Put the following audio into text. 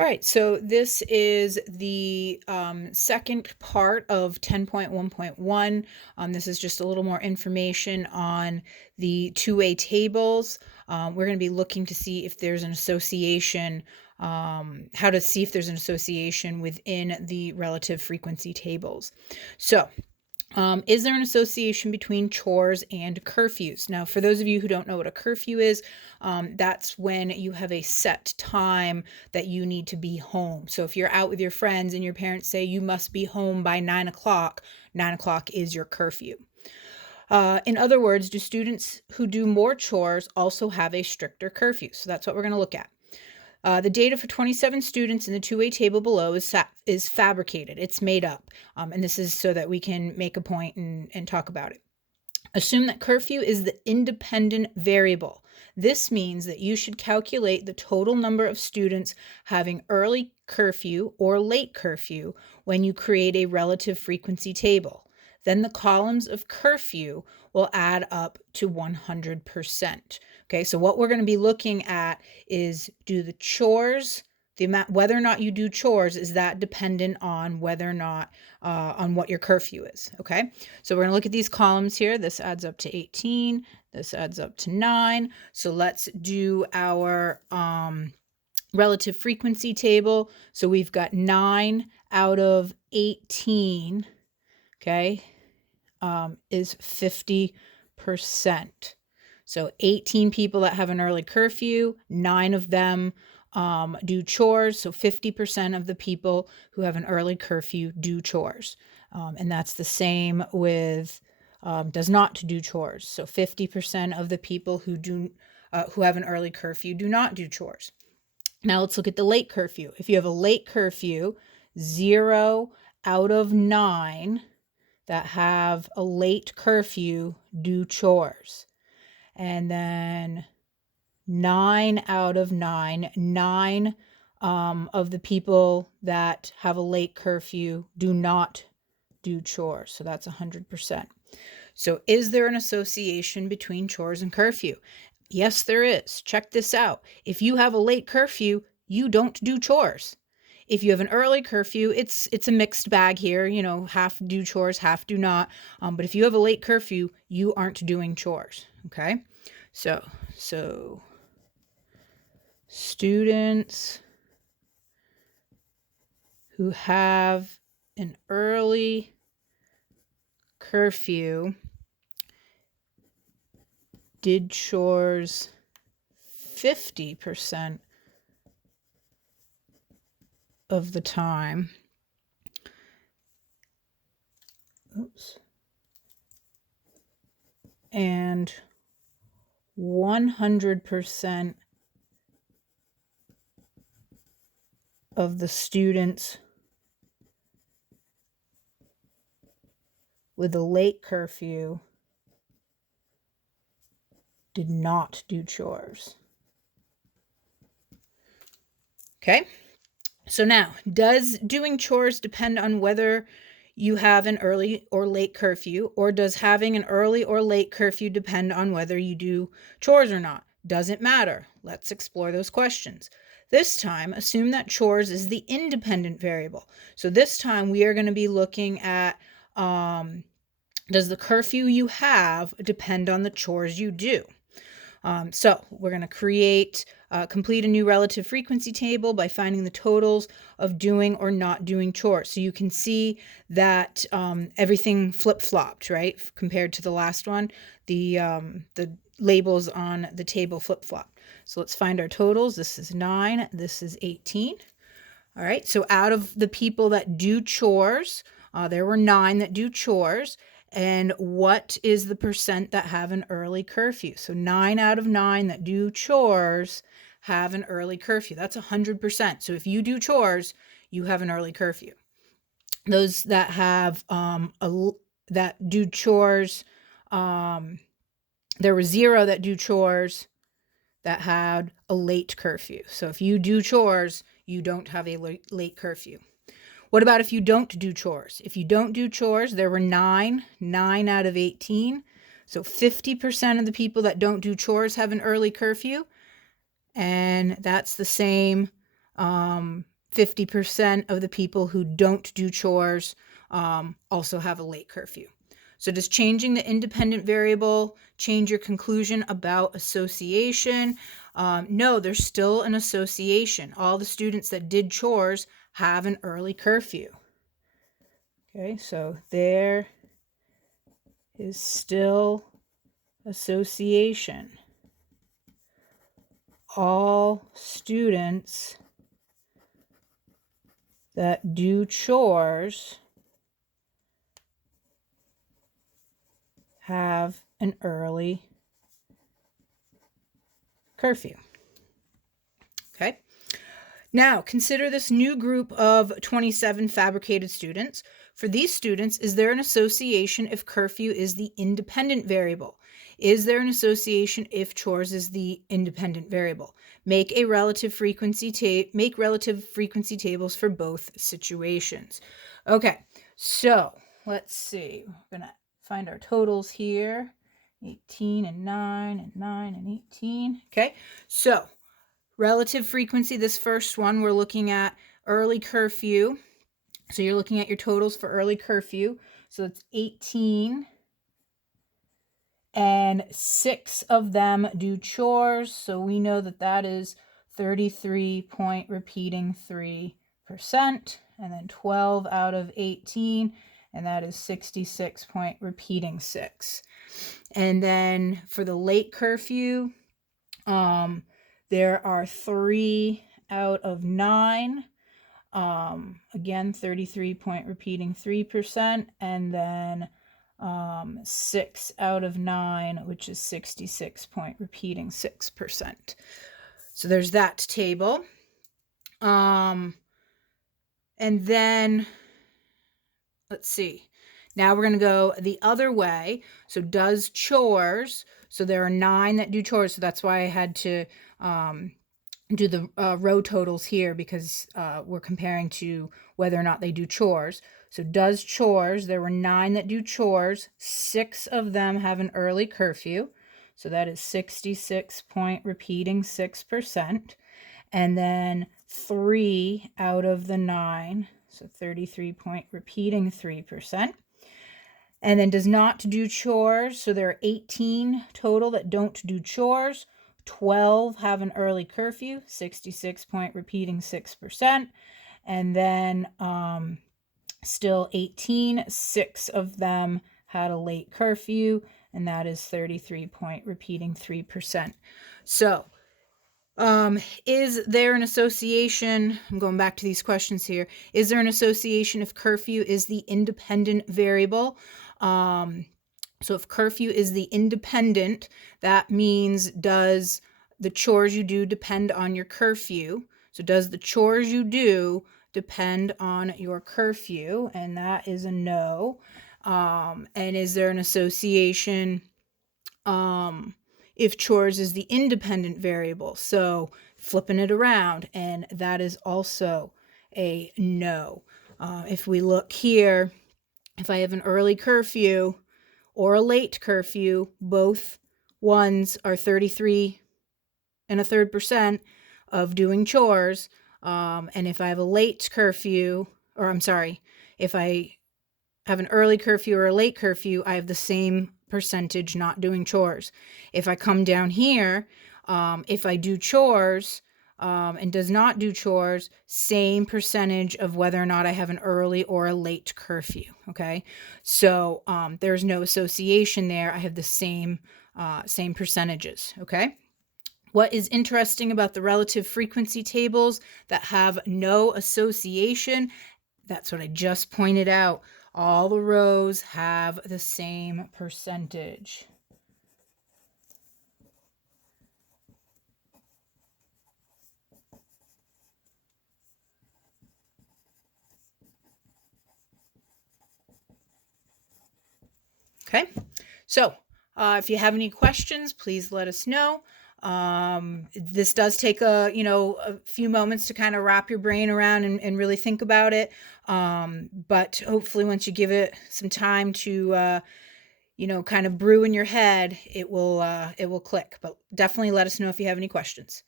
All right, so this is the second part of 10.1.1. This is just a little more information on the two-way tables. We're going to be looking to see if there's an association, how to see if there's an association within the relative frequency tables. So, is there an association between chores and curfews? Now, for those of you who don't know what a curfew is, that's when you have a set time that you need to be home. So if you're out with your friends and your parents say you must be home by 9 o'clock, 9 o'clock is your curfew. In other words, do students who do more chores also have a stricter curfew? So that's what we're going to look at. The data for 27 students in the two-way table below is fabricated. It's made up. And this is so that we can make a point and talk about it. Assume that curfew is the independent variable. This means that you should calculate the total number of students having early curfew or late curfew when you create a relative frequency table. Then the columns of curfew will add up to 100%. Okay, so what we're going to be looking at is, do the chores, the amount, whether or not you do chores, is that dependent on whether or not, on what your curfew is, okay? So we're going to look at these columns here. This adds up to 18. This adds up to 9. So let's do our relative frequency table. So we've got 9 out of 18, okay, is 50%. So 18 people that have an early curfew, 9 of them do chores. So 50% of the people who have an early curfew do chores. And that's the same with does not do chores. So 50% of the people who have an early curfew do not do chores. Now let's look at the late curfew. If you have a late curfew, 0 out of 9 that have a late curfew do chores. And then 9 out of 9, 9 of the people that have a late curfew do not do chores. So that's 100%. So is there an association between chores and curfew? Yes, there is. Check this out. If you have a late curfew, you don't do chores. If you have an early curfew, it's a mixed bag here. You know, half do chores, half do not. But if you have a late curfew, you aren't doing chores. Okay, so students who have an early curfew did chores 50% of the time. Oops. And 100% of the students with a late curfew did not do chores. Okay, so now, does doing chores depend on whether you have an early or late curfew, or does having an early or late curfew depend on whether you do chores or not? Doesn't matter. Let's explore those questions. This time, assume that chores is the independent variable. So this time we are going to be looking at, does the curfew you have depend on the chores you do? So we're going to complete a new relative frequency table by finding the totals of doing or not doing chores. So you can see that everything flip-flopped, right? Compared to the last one, the labels on the table flip-flopped. So let's find our totals. This is 9. This is 18. All right. So out of the people that do chores, there were 9 that do chores. And what is the percent that have an early curfew? So 9 out of 9 that do chores have an early curfew. That's 100%. So if you do chores, you have an early curfew. Those that have that do chores, there were 0 that do chores that had a late curfew. So if you do chores, you don't have a late curfew. What about if you don't do chores? If you don't do chores, there were 9 out of 18. So 50% of the people that don't do chores have an early curfew. And that's the same 50% of the people who don't do chores also have a late curfew. So does changing the independent variable change your conclusion about association? No, there's still an association. All the students that did chores have an early curfew. Okay, so there is still association. All students that do chores have an early curfew. Okay. Now, consider this new group of 27 fabricated students. For these students, is there an association if curfew is the independent variable? Is there an association if chores is the independent variable? Make relative frequency tables for both situations. Okay, so let's see. We're going to find our totals here. 18 and 9 and 9 and 18. Okay, so relative frequency, this first one, we're looking at early curfew. So you're looking at your totals for early curfew. So it's 18 and 6 of them do chores. So we know that that is 33 point repeating 3%. And then 12 out of 18, and that is 66 point repeating 6. And then for the late curfew, there are 3 out of 9. Again, 33 point repeating 3%, and then 6 out of 9, which is 66 point repeating 6%. So there's that table. And then let's see. Now we're going to go the other way. So does chores. So there are 9 that do chores. So that's why I had to do the row totals here, because we're comparing to whether or not they do chores. So does chores. There were 9 that do chores. 6 of them have an early curfew. So that is 66 point repeating 6%. And then 3 out of the 9, so 33 point repeating 3%. And then does not do chores. So there are 18 total that don't do chores. 12 have an early curfew, 66 point repeating 6%. And then still 18, 6 of them had a late curfew, and that is 33 point repeating 3%. So is there an association? I'm going back to these questions here. Is there an association if curfew is the independent variable? So if curfew is the independent, that means does the chores you do depend on your curfew? So does the chores you do depend on your curfew? And that is a no. And is there an association if chores is the independent variable? So flipping it around, and that is also a no. If we look here, if I have an early curfew or a late curfew, both ones are 33.33% of doing chores. And if I have a late curfew, or I'm sorry, if I have an early curfew or a late curfew, I have the same percentage not doing chores. If I come down here, if I do chores and does not do chores, same percentage of whether or not I have an early or a late curfew. Okay, so there's no association there. I have the same percentages. Okay. What is interesting about the relative frequency tables that have no association? That's what I just pointed out. All the rows have the same percentage. Okay, so if you have any questions, please let us know. This does take a few moments to kind of wrap your brain around and really think about it. But hopefully once you give it some time to kind of brew in your head, it will click. But definitely let us know if you have any questions.